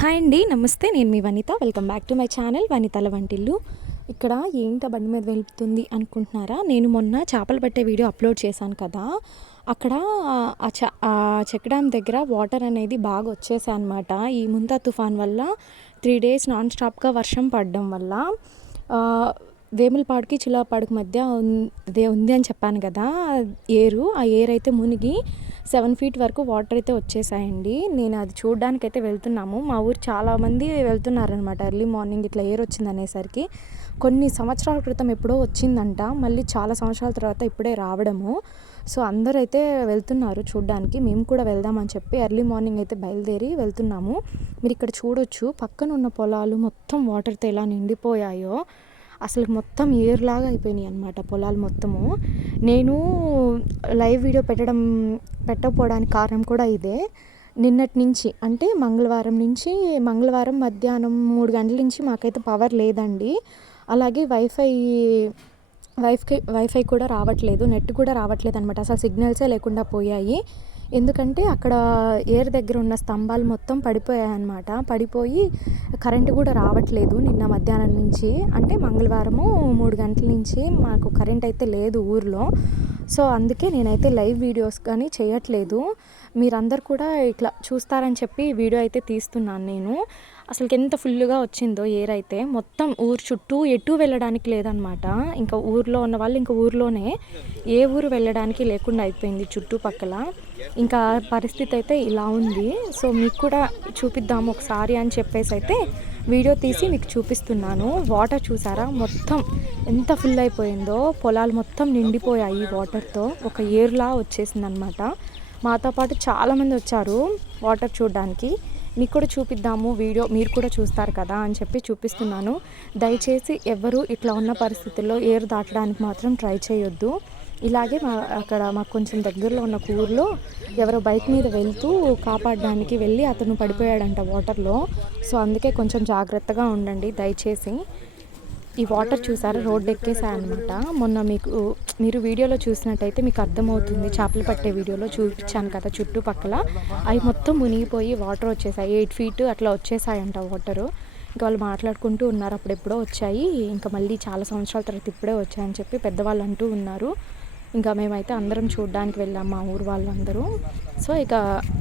Hi అండి నమస్తే. నేను మీ Vanitha. Welcome back to my channel వనితల వంటిల్లు. ఇక్కడ ఏంట బండి మీద వెళ్తుంది అనుకుంటున్నారా? నేను మొన్న చేపలు పట్టే వీడియో అప్లోడ్ చేశాను కదా. అక్కడ ఆ చ చెక్ డ్యామ్ దగ్గర వాటర్ అనేది బాగా వచ్చేసాయి అనమాట ఈ ముంతా తుఫాన్ వల్ల త్రీ డేస్ నాన్ స్టాప్గా వర్షం పడడం వల్ల వేములపాడుకి చిలాపాడుకి మధ్య ఉంది ఉంది అని చెప్పాను కదా ఏరు ఆ ఏరు అయితే మునిగి సెవెన్ ఫీట్ వరకు వాటర్ అయితే వచ్చేసాయండి. నేను అది చూడడానికి అయితే వెళ్తున్నాము. మా ఊరు చాలామంది వెళ్తున్నారనమాట ఎర్లీ మార్నింగ్ ఇట్లా ఏర్ వచ్చింది అనేసరికి కొన్ని సంవత్సరాల క్రితం ఎప్పుడో వచ్చిందంట. మళ్ళీ చాలా సంవత్సరాల తర్వాత ఇప్పుడే రావడము. సో అందరూ అయితే వెళ్తున్నారు చూడడానికి. మేము కూడా వెళ్దామని చెప్పి ఎర్లీ మార్నింగ్ అయితే బయలుదేరి వెళ్తున్నాము. మీరు ఇక్కడ చూడొచ్చు. పక్కన ఉన్న పొలాలు మొత్తం వాటర్తో ఎలా నిండిపోయాయో. అసలు మొత్తం ఏర్లాగా అయిపోయినాయి అనమాట పొలాలు మొత్తము. నేను లైవ్ వీడియో పెట్టడం పెట్టకపోవడానికి కారణం కూడా ఇదే. నిన్నటి నుంచి అంటే మంగళవారం నుంచి మంగళవారం మధ్యాహ్నం మూడు గంటల నుంచి మాకైతే పవర్ లేదండి. అలాగే వైఫై వైఫై వైఫై కూడా రావట్లేదు నెట్ కూడా రావట్లేదు అనమాట అసలు సిగ్నల్సే లేకుండా పోయాయి. ఎందుకంటే అక్కడ ఏర్ దగ్గర ఉన్న స్తంభాలు మొత్తం పడిపోయాయి అనమాట పడిపోయి కరెంటు కూడా రావట్లేదు నిన్న మధ్యాహ్నం నుంచి. అంటే మంగళవారము మూడు గంటల నుంచి మాకు కరెంట్ అయితే లేదు ఊర్లో. సో అందుకే నేనైతే లైవ్ వీడియోస్ కానీ చేయట్లేదు. మీరందరు కూడా ఇట్లా చూస్తారని చెప్పి వీడియో అయితే తీస్తున్నాను నేను. అసలు ఎంత ఫుల్గా వచ్చిందో ఏరైతే అయితే. మొత్తం ఊరు చుట్టూ ఎటు వెళ్ళడానికి లేదనమాట ఇంకా ఊర్లో ఉన్న వాళ్ళు ఇంకా ఊర్లోనే. ఏ ఊరు వెళ్ళడానికి లేకుండా అయిపోయింది చుట్టుపక్కల. ఇంకా పరిస్థితి అయితే ఇలా ఉంది. సో మీకు కూడా చూపిద్దాము ఒకసారి అని చెప్పేసి అయితే వీడియో తీసి మీకు చూపిస్తున్నాను. వాటర్ చూసారా? మొత్తం ఎంత ఫుల్ అయిపోయిందో. పొలాలు మొత్తం నిండిపోయాయి వాటర్తో ఒక ఏర్లా వచ్చేసింది అనమాట మాతో పాటు చాలామంది వచ్చారు వాటర్ చూడడానికి. మీకు కూడా చూపిద్దాము వీడియో. మీరు కూడా చూస్తారు కదా అని చెప్పి చూపిస్తున్నాను. దయచేసి ఎవరు ఇట్లా ఉన్న పరిస్థితుల్లో ఏరు దాటడానికి మాత్రం ట్రై చేయొద్దు. ఇలాగే మా అక్కడ మాకు కొంచెం దగ్గరలో ఉన్న ఊర్లో ఎవరో బైక్ మీద వెళ్తూ కాపాడడానికి వెళ్ళి అతను పడిపోయాడంట వాటర్లో. సో అందుకే కొంచెం జాగ్రత్తగా ఉండండి దయచేసి. ఈ వాటర్ చూసారా? రోడ్డు ఎక్కేసాయన్నమాట మొన్న మీకు మీరు వీడియోలో చూసినట్టయితే మీకు అర్థమవుతుంది. చేపలు పట్టే వీడియోలో చూపించాను కదా చుట్టుపక్కల. అవి మొత్తం మునిగిపోయి వాటర్ వచ్చేసాయి. ఎయిట్ ఫీట్ అట్లా వచ్చేసాయంట వాటరు. ఇంకా వాళ్ళు మాట్లాడుకుంటూ ఉన్నారు. అప్పుడెప్పుడో వచ్చాయి. ఇంకా మళ్ళీ చాలా సంవత్సరాల తర్వాత ఇప్పుడే వచ్చాయని చెప్పి పెద్దవాళ్ళు అంటూ ఉన్నారు. ఇంకా మేమైతే అందరం చూడడానికి వెళ్ళాం మా ఊరు వాళ్ళందరూ. సో ఇక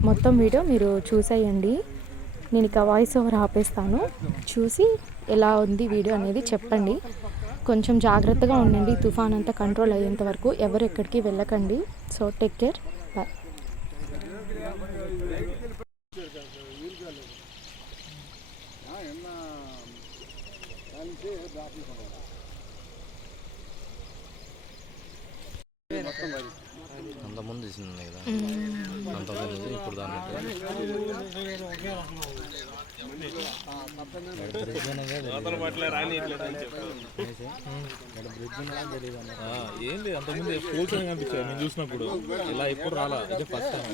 మొత్తం వీడియో మీరు చూసేయండి. నేను ఇక వాయిస్ ఓవర్ ఆపేస్తాను. చూసి ఎలా ఉంది వీడియో అనేది చెప్పండి. కొంచెం జాగ్రత్తగా ఉండండి. తుఫాన్ అంతా కంట్రోల్ అయ్యేంత వరకు ఎవరు ఎక్కడికి వెళ్ళకండి. సో టేక్ కేర్ బాయ్ అంత ముందు తీసింది కదా. అంత ముందు ఇప్పుడు దాన్ని ఏంటి అంతకుముందు కూర్చొని కనిపించారు నేను చూసినప్పుడు. ఇలా ఎప్పుడు రాలా? అంటే ఫస్ట్ టైం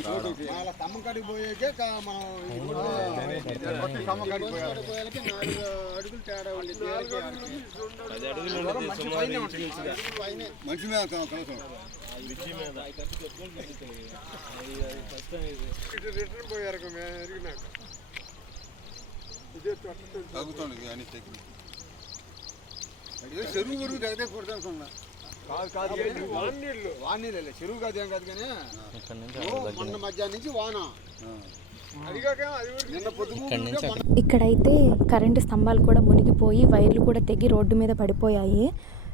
మంచి మీద కలసం. రిటర్న్ పోయారు తగ్గుతుంది తగ్గి. చెరువు వరకు తగ్గితే కొడతాను కాదు కాదు ఏంటి వానీళ్ళు వానీళ్ళే చెరువు కాదు ఏం కాదు కానీ మొన్న మధ్యాహ్నం నుంచి వాన. ఇక్కడైతే కరెంటు స్తంభాలు కూడా మునిగిపోయి వైర్లు కూడా తెగి రోడ్డు మీద పడిపోయాయి.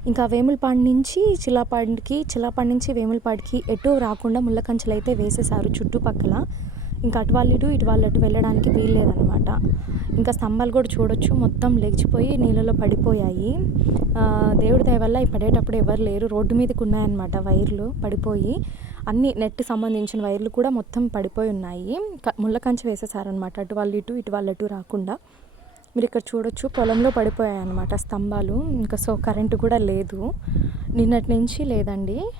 ఇంకా వేములపాడు నుంచి చిలాపాడికి చిలాపాడి నుంచి వేములపాడికి ఎటు రాకుండా ముళ్ళ కంచెలు అయితే వేసేసారు చుట్టుపక్కల. ఇంకా అటు వాళ్ళు ఇటు ఇటు వాళ్ళు అటు వెళ్ళడానికి వీల్లేదనమాట ఇంకా స్తంభాలు కూడా చూడొచ్చు. మొత్తం లెగిచిపోయి నీళ్ళలో పడిపోయాయి. దేవుడి దయ వల్ల ఈ పడేటప్పుడు ఎవరు లేరు. రోడ్డు మీదకి ఉన్నాయన్నమాట వైర్లు పడిపోయి. అన్ని నెట్ సంబంధించిన వైర్లు కూడా మొత్తం పడిపోయి ఉన్నాయి. క- ముళ్ళ కంచె వేసేసారనమాట అటు వాళ్ళు ఇటు ఇటు వాళ్ళు అటు రాకుండా. మీరు ఇక్కడ చూడొచ్చు. పొలంలో పడిపోయాయి అనమాట స్తంభాలు. ఇంకా సో కరెంటు కూడా లేదు. నిన్నటి నుంచి లేదండి.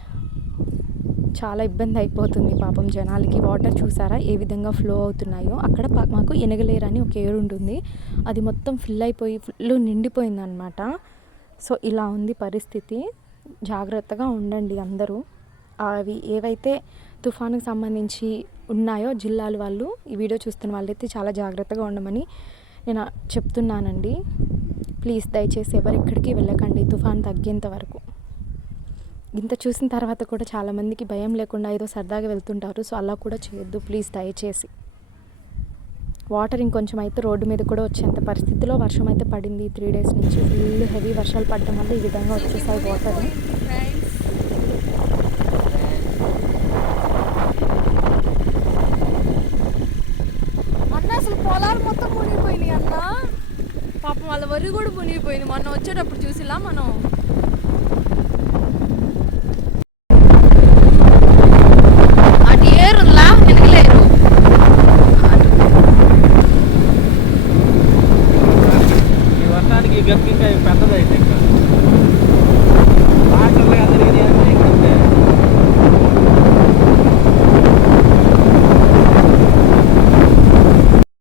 చాలా ఇబ్బంది అయిపోతుంది పాపం జనాలకి. వాటర్ చూసారా? ఏ విధంగా ఫ్లో అవుతున్నాయో. అక్కడ మాకు ఎనగలేరని ఒక ఏరు ఉంటుంది అది మొత్తం ఫిల్ అయిపోయి ఫుల్ నిండిపోయింది అనమాట సో ఇలా ఉంది పరిస్థితి. జాగ్రత్తగా ఉండండి అందరూ. అవి ఏవైతే తుఫానుకు సంబంధించి ఉన్నాయో జిల్లాల వాళ్ళు ఈ వీడియో చూస్తున్న వాళ్ళైతే చాలా జాగ్రత్తగా ఉండమని నేను చెప్తున్నానండి. ప్లీజ్ దయచేసి ఎవరు ఎక్కడికి వెళ్ళకండి. తుఫాన్ తగ్గేంత వరకు. ఇంత చూసిన తర్వాత కూడా చాలామందికి భయం లేకుండా ఏదో సరదాగా వెళ్తుంటారు. సో అలా కూడా చేయొద్దు. ప్లీజ్ దయచేసి. వాటర్ ఇంకొంచెం అయితే రోడ్డు మీద కూడా వచ్చేంత పరిస్థితిలో వర్షం అయితే పడింది. త్రీ డేస్ నుంచి ఫుల్ హెవీ వర్షాలు పడడం వల్ల ఈ విధంగా వచ్చేసాయి వాటర్ అసలు మొత్తం పాపం వాళ్ళ వరి కూడా మునిగిపోయింది. మొన్న వచ్చేటప్పుడు చూసిలా మనం? పెద్దదైతే ఇంకా. ఆటలు అందరికీ